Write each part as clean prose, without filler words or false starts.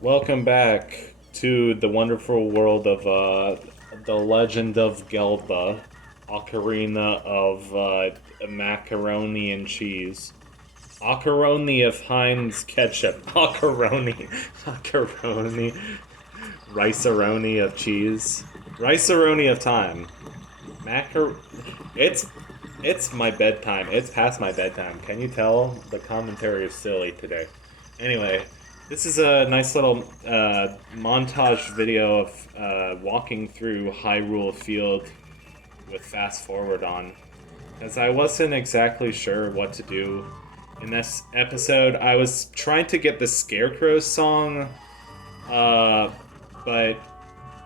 Welcome back to the wonderful world of the Legend of Gelba, Ocarina of macaroni and cheese, Ocaroni of Heinz ketchup, Macaroni, Rice-a-roni of cheese, Rice-a-roni of time, Macar. It's it's my bedtime. It's past my bedtime. Can you tell? The commentary is silly today. Anyway, this is a nice little montage video of walking through Hyrule Field with fast forward on, as I wasn't exactly sure what to do in this episode. I was trying to get the Scarecrow song, uh, but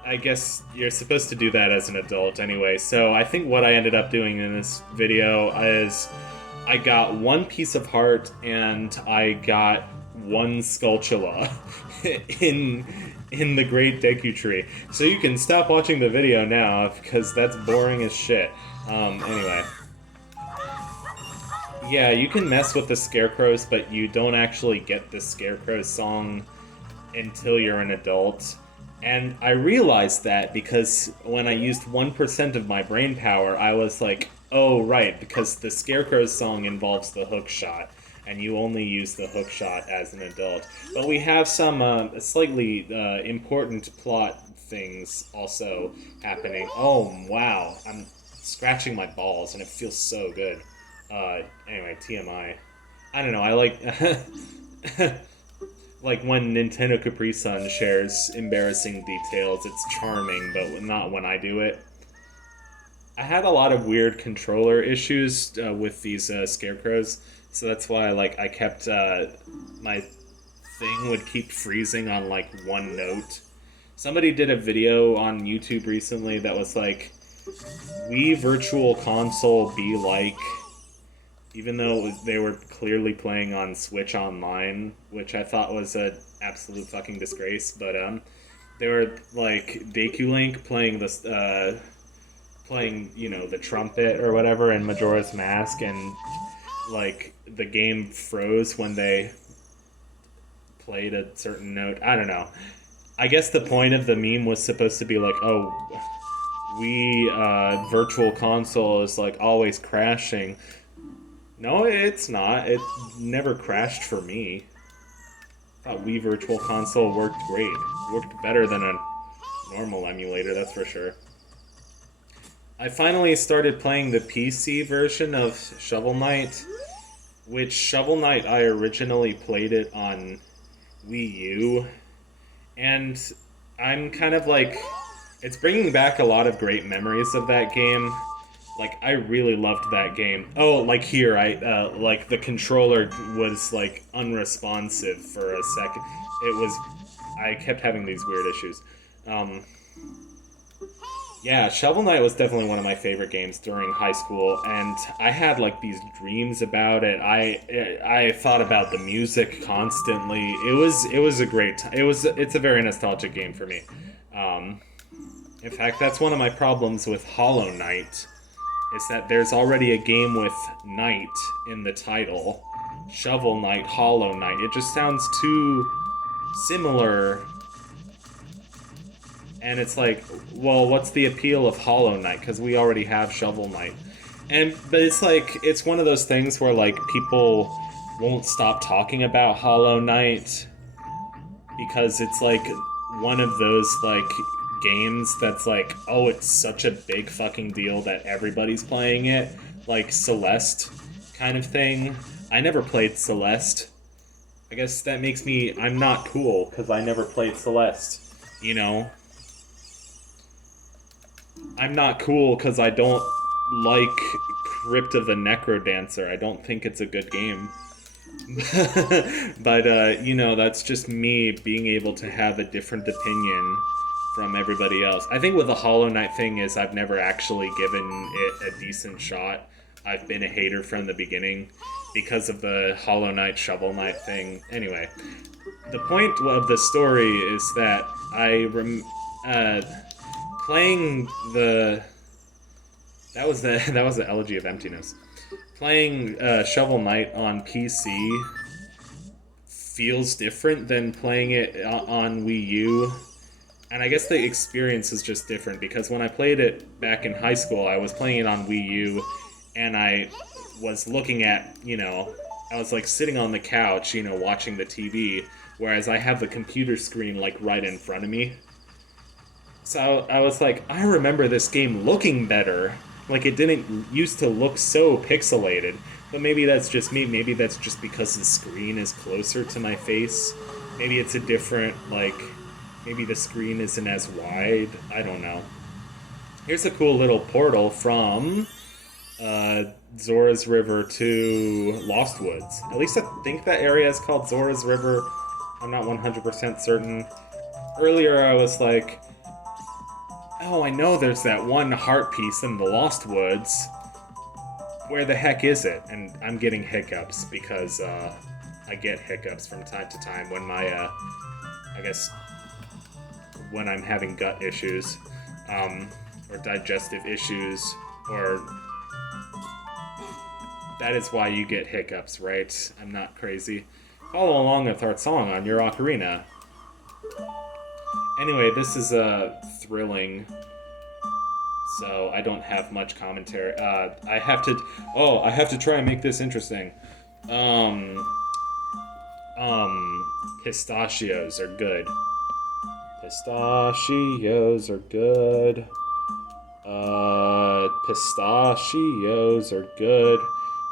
I guess you're supposed to do that as an adult anyway. So I think what I ended up doing in this video is I got one piece of heart and I got one Skulltula in the Great Deku Tree. So you can stop watching the video now because that's boring as shit. Anyway. Yeah, you can mess with the scarecrows, but you don't actually get the scarecrow song until you're an adult. And I realized that because when I used 1% of my brain power, I was like, oh, right, because the Scarecrow song involves the hook shot, and you only use the hook shot as an adult. But we have some slightly important plot things also happening. Oh, wow, I'm scratching my balls, and it feels so good. Anyway, TMI. I don't know, I like... like when Nintendo Capri Sun shares embarrassing details, it's charming, but not when I do it. I had a lot of weird controller issues with these scarecrows, so that's why I kept my thing would keep freezing on like one note. Somebody did a video on YouTube recently that was like, "We Virtual Console be like," even though they were clearly playing on Switch Online, which I thought was an absolute fucking disgrace. But they were like Deku Link playing this, playing the trumpet or whatever in Majora's Mask, and like the game froze when they played a certain note. I don't know. I guess the point of the meme was supposed to be like, oh, we Virtual Console is like always crashing. No, it's not. It never crashed for me. I thought Wii Virtual Console worked great. Worked better than a normal emulator, that's for sure. I finally started playing the PC version of Shovel Knight, which Shovel Knight I originally played it on Wii U, and I'm kind of like, it's bringing back a lot of great memories of that game. Like, I really loved that game. Oh, like here, like the controller was like unresponsive for a second. It was, I kept having these weird issues. Um, yeah, Shovel Knight was definitely one of my favorite games during high school, and I had like these dreams about it. I thought about the music constantly. It was a great time. It's a very nostalgic game for me. Um, in fact, that's one of my problems with Hollow Knight, is that there's already a game with Knight in the title. Shovel Knight, Hollow Knight. It just sounds too similar. And it's like, well, what's the appeal of Hollow Knight? Because we already have Shovel Knight. But it's like, it's one of those things where like people won't stop talking about Hollow Knight because it's like one of those like games that's like, oh, it's such a big fucking deal that everybody's playing it, like Celeste kind of thing. I never played Celeste. I guess that makes me, I'm not cool because I never played Celeste, you know? I'm not cool because I don't like Crypt of the Necrodancer. I don't think it's a good game. But that's just me being able to have a different opinion from everybody else. I think with the Hollow Knight thing is I've never actually given it a decent shot. I've been a hater from the beginning because of the Hollow Knight Shovel Knight thing. Anyway, the point of the story is that playing the that was the Elegy of Emptiness. Playing Shovel Knight on PC feels different than playing it on Wii U. And I guess the experience is just different because when I played it back in high school, I was playing it on Wii U and I was looking at, I was like sitting on the couch, watching the TV, whereas I have the computer screen like right in front of me. So I was like, I remember this game looking better. Like it didn't used to look so pixelated. But maybe that's just me. Maybe that's just because the screen is closer to my face. Maybe it's a different, like, maybe the screen isn't as wide. I don't know. Here's a cool little portal from uh, Zora's River to Lost Woods. At least I think that area is called Zora's River. I'm not 100% certain. Earlier I was like, oh, I know there's that one heart piece in the Lost Woods. Where the heck is it? And I'm getting hiccups because I get hiccups from time to time when my, I guess, when I'm having gut issues, or digestive issues, or that is why you get hiccups, right? I'm not crazy. Follow along with our song on your ocarina. Anyway, this is thrilling, so I don't have much commentary. I have to try and make this interesting. Pistachios are good. Pistachios are good. Pistachios are good.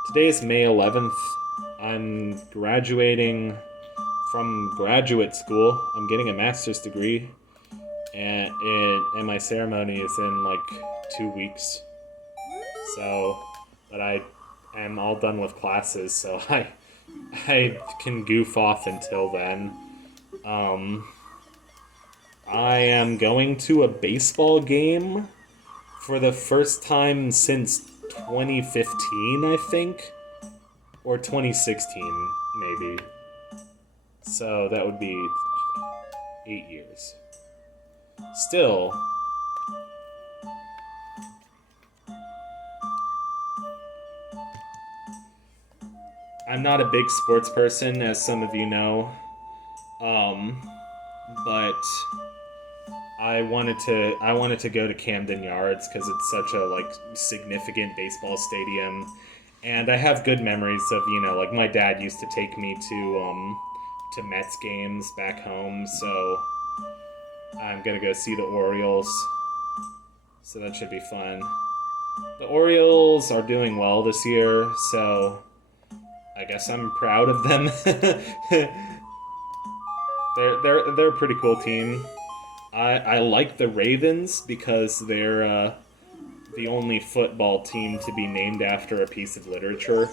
Today is May 11th. I'm graduating from graduate school. I'm getting a master's degree, and my ceremony is in like 2 weeks. So, but I am all done with classes, so I can goof off until then. I am going to a baseball game for the first time since 2015, I think, or 2016, maybe. So that would be 8 years. Still, I'm not a big sports person, as some of you know, but I wanted to go to Camden Yards because it's such a like significant baseball stadium, and I have good memories of like my dad used to take me to Mets games back home, so I'm gonna go see the Orioles. So that should be fun. The Orioles are doing well this year, so I guess I'm proud of them. they're a pretty cool team. I like the Ravens because they're the only football team to be named after a piece of literature.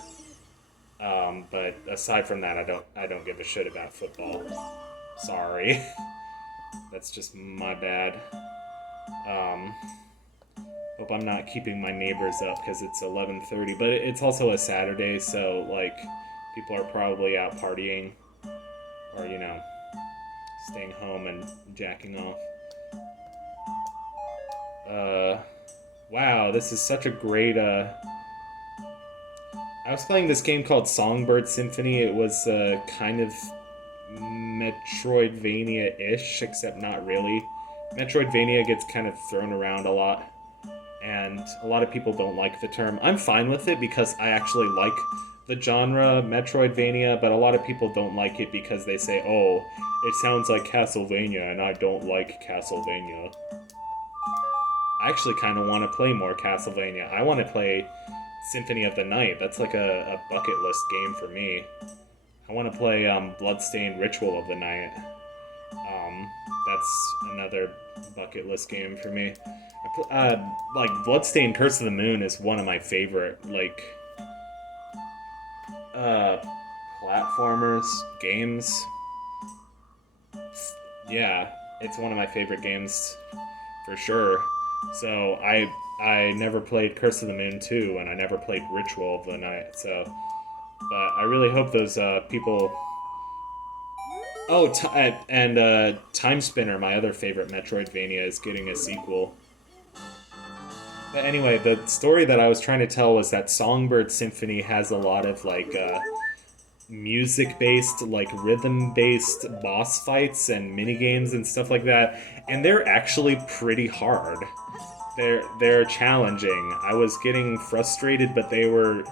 But aside from that, I don't give a shit about football. Sorry, that's just my bad. Hope I'm not keeping my neighbors up because it's 11:30, but it's also a Saturday, so like people are probably out partying or staying home and jacking off. Wow, this is such a great I was playing this game called Songbird Symphony. It was kind of Metroidvania-ish, except not really. Metroidvania gets kind of thrown around a lot, and a lot of people don't like the term. I'm fine with it because I actually like the genre Metroidvania, but a lot of people don't like it because they say, oh, it sounds like Castlevania, and I don't like Castlevania. I actually kind of want to play more Castlevania. I want to play Symphony of the Night. That's like a bucket list game for me. I want to play Bloodstained Ritual of the Night. That's another bucket list game for me. Like Bloodstained Curse of the Moon is one of my favorite platformers games. Yeah, it's one of my favorite games for sure. So I never played Curse of the Moon 2, and I never played Ritual of the Night. So, but I really hope those people. Oh, and Time Spinner, my other favorite Metroidvania, is getting a sequel. But anyway, the story that I was trying to tell was that Songbird Symphony has a lot of music-based, like rhythm-based boss fights and mini games and stuff like that, and they're actually pretty hard. They're challenging. I was getting frustrated, but they were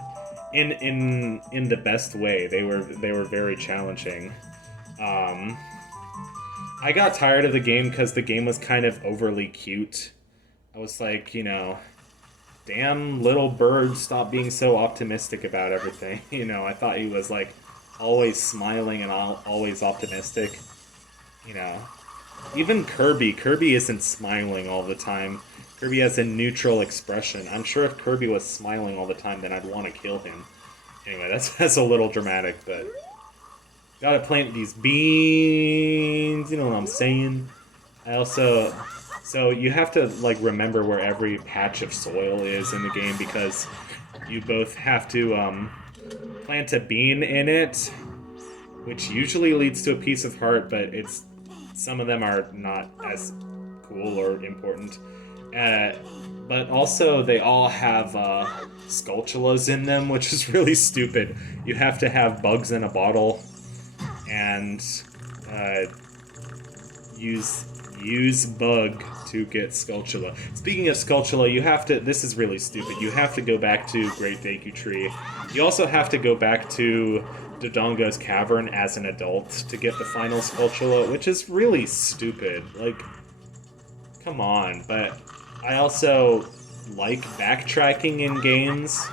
in the best way. They were very challenging. Um, I got tired of the game because the game was kind of overly cute. I was like, damn little bird, stop being so optimistic about everything. I thought he was like always smiling and always optimistic. You know, even Kirby isn't smiling all the time. Kirby has a neutral expression. I'm sure if Kirby was smiling all the time, then I'd want to kill him. Anyway, that's a little dramatic, but gotta plant these beans. You know what I'm saying? I also, so you have to like remember where every patch of soil is in the game because you both have to plant a bean in it, which usually leads to a piece of heart, but some of them are not as cool or important. Uh, but also they all have Skulltulas in them, which is really stupid. You have to have bugs in a bottle and uh, use bug to get Skulltula. Speaking of Skulltula, you have to. This is really stupid. You have to go back to Great Deku Tree. You also have to go back to Dodongo's Cavern as an adult to get the final Skulltula, which is really stupid. Like, come on. But I also like backtracking in games.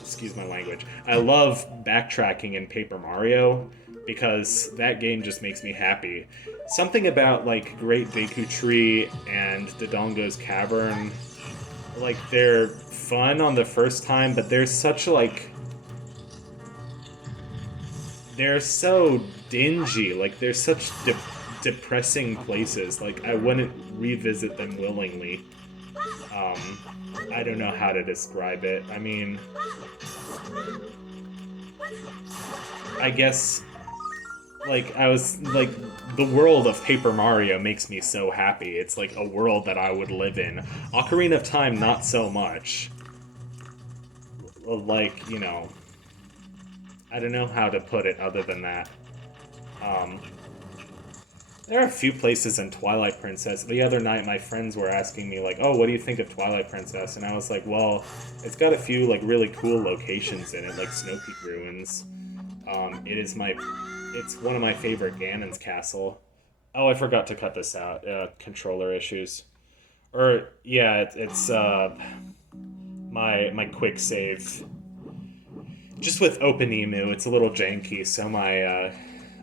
Excuse my language. I love backtracking in Paper Mario because that game just makes me happy. Something about like Great Deku Tree and Dodongo's Cavern, like they're fun on the first time, but they're so dingy. Like they're such depressing places. Like I wouldn't revisit them willingly. I don't know how to describe it. I mean, I guess, the world of Paper Mario makes me so happy. It's like a world that I would live in. Ocarina of Time, not so much. Like, I don't know how to put it other than that. There are a few places in Twilight Princess. The other night, my friends were asking me, like, oh, what do you think of Twilight Princess? And I was like, well, it's got a few, like, really cool locations in it, like Snow Peak Ruins. It's one of my favorite Ganon's castle. Oh, I forgot to cut this out. Controller issues. Or, yeah, it's my quick save. Just with OpenEMU, it's a little janky, so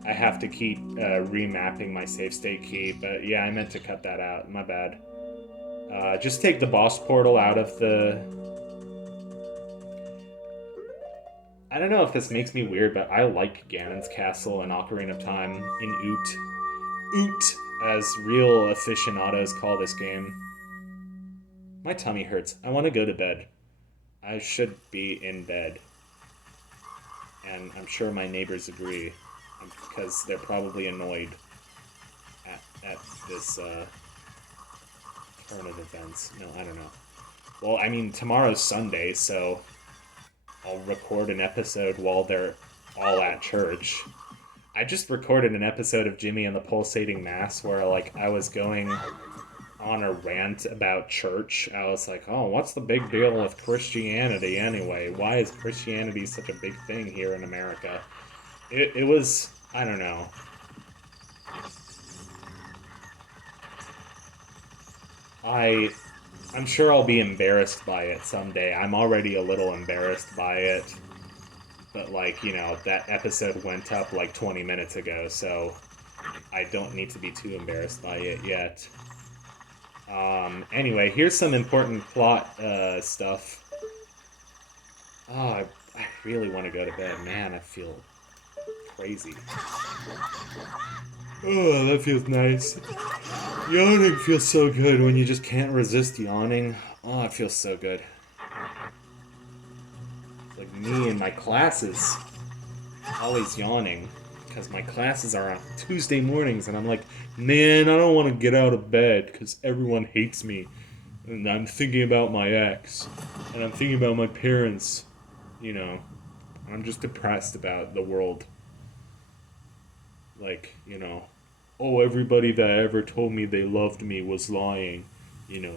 I have to keep remapping my save state key, but yeah, I meant to cut that out. My bad. Just take the boss portal out of the... I don't know if this makes me weird, but I like Ganon's Castle and Ocarina of Time in Oot. Oot, as real aficionados call this game. My tummy hurts. I want to go to bed. I should be in bed. And I'm sure my neighbors agree. Because they're probably annoyed at this turn of events. No, I don't know. Well, I mean, tomorrow's Sunday, so I'll record an episode while they're all at church. I just recorded an episode of Jimmy and the Pulsating Mass where, like, I was going on a rant about church. I was like, oh, what's the big deal with Christianity anyway? Why is Christianity such a big thing here in America? It was, I don't know. I'm sure I'll be embarrassed by it someday. I'm already a little embarrassed by it. But, like, that episode went up like 20 minutes ago, so I don't need to be too embarrassed by it yet. Anyway, here's some important plot stuff. Oh, I really want to go to bed. Man, I feel crazy. Oh, that feels nice. Yawning feels so good when you just can't resist yawning. Oh, it feels so good. It's like me and my classes. Always yawning. Because my classes are on Tuesday mornings, and I'm like, man, I don't want to get out of bed because everyone hates me. And I'm thinking about my ex. And I'm thinking about my parents. You know, I'm just depressed about the world. Like, oh, everybody that ever told me they loved me was lying.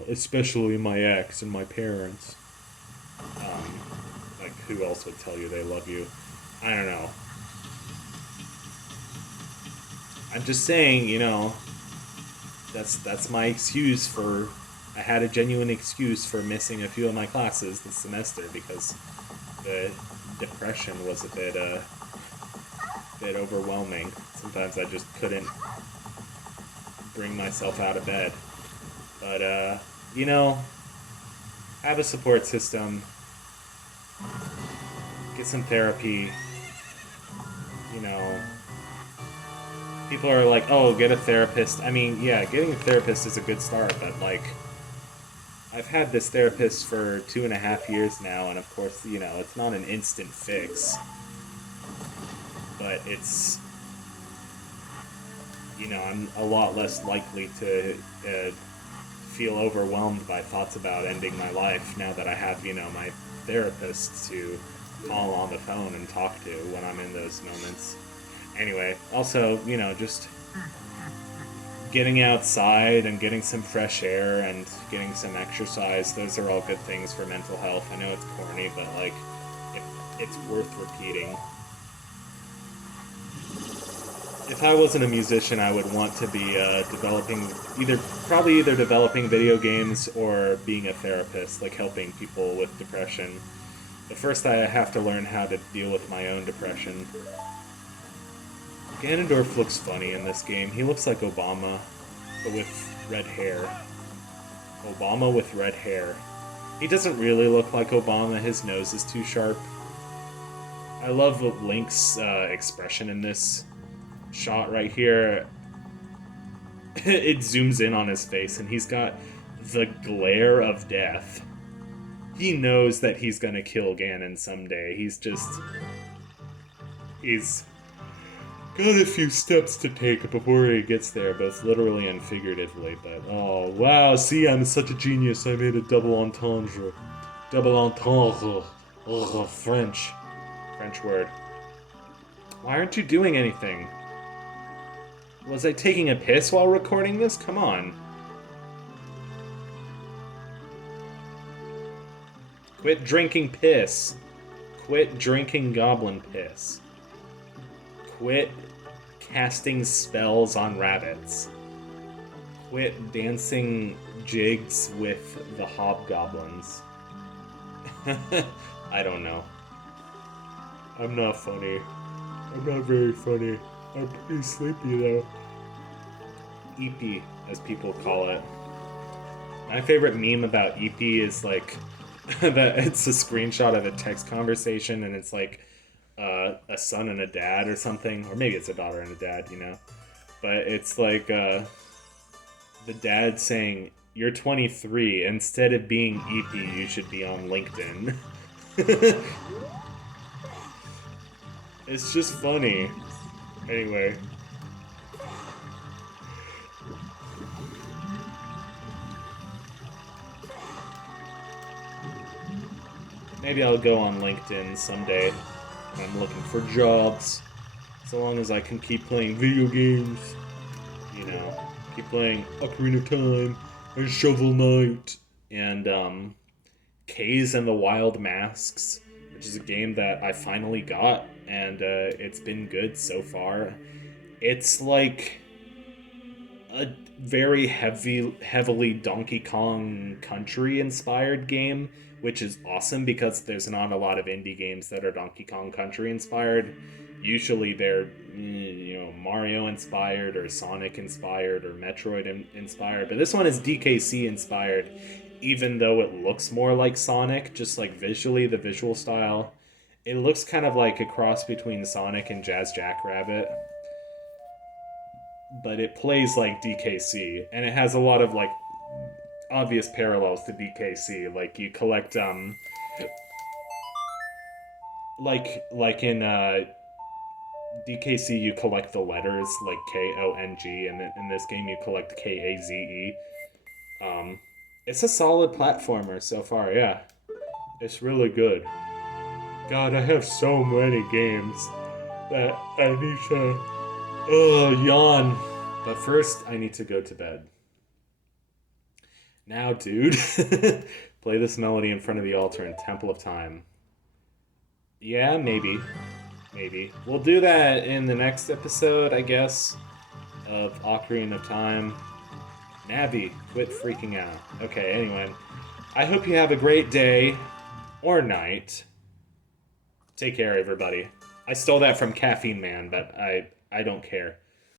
Especially my ex and my parents. Um, like, who else would tell you they love you? I don't know. I'm just saying, that's my excuse for. I had a genuine excuse for missing a few of my classes this semester because the depression was a bit overwhelming. Sometimes I just couldn't bring myself out of bed. But you know, have a support system, get some therapy. You know, people are like, "Oh, get a therapist." I mean, yeah, getting a therapist is a good start, but like I've had this therapist for 2.5 years now, and of course, it's not an instant fix, but I'm a lot less likely to feel overwhelmed by thoughts about ending my life now that I have, my therapist to call on the phone and talk to when I'm in those moments. Anyway, also, just getting outside and getting some fresh air and getting some exercise, those are all good things for mental health. I know it's corny, but like, it, it's worth repeating. If I wasn't a musician, I would want to be developing probably either developing video games or being a therapist, like helping people with depression. But first, I have to learn how to deal with my own depression. Ganondorf looks funny in this game. He looks like Obama, but with red hair. Obama with red hair. He doesn't really look like Obama. His nose is too sharp. I love Link's expression in this shot right here. It zooms in on his face, and he's got the glare of death. He knows that he's gonna kill Ganon someday. He's got a few steps to take before he gets there, both literally and figuratively. But oh wow, see, I'm such a genius. I made a double entendre. Double entendre. Ugh, French word. Why aren't you doing anything? Was I taking a piss while recording this? Come on. Quit drinking piss. Quit drinking goblin piss. Quit casting spells on rabbits. Quit dancing jigs with the hobgoblins. I don't know. I'm not funny. I'm not very funny. I'm pretty sleepy though. EP, as people call it. My favorite meme about EP is like that it's a screenshot of a text conversation and it's like a son and a dad or something, or maybe it's a daughter and a dad. But it's like the dad saying, "You're 23. Instead of being EP, you should be on LinkedIn." It's just funny. Anyway. Maybe I'll go on LinkedIn someday when I'm looking for jobs. So long as I can keep playing video games. Keep playing Ocarina of Time and Shovel Knight and Kays and the Wild Masks, which is a game that I finally got, and it's been good so far. It's like a very heavily Donkey Kong Country inspired game, which is awesome because there's not a lot of indie games that are Donkey Kong Country inspired. Usually they're Mario inspired or Sonic inspired or Metroid inspired, but this one is DKC inspired, even though it looks more like Sonic, just like visually, the visual style. It looks kind of like a cross between Sonic and Jazz Jackrabbit, but it plays like DKC, and it has a lot of like obvious parallels to DKC. Like you collect like in DKC you collect the letters like KONG, and in this game you collect KAZE. It's a solid platformer so far. Yeah, it's really good. God, I have so many games that I need to yawn. But first, I need to go to bed. Now, dude, play this melody in front of the altar in Temple of Time. Yeah, maybe. Maybe. We'll do that in the next episode, I guess, of Ocarina of Time. Navi, quit freaking out. Okay, anyway. I hope you have a great day or night. Take care, everybody. I stole that from Caffeine Man, but I don't care.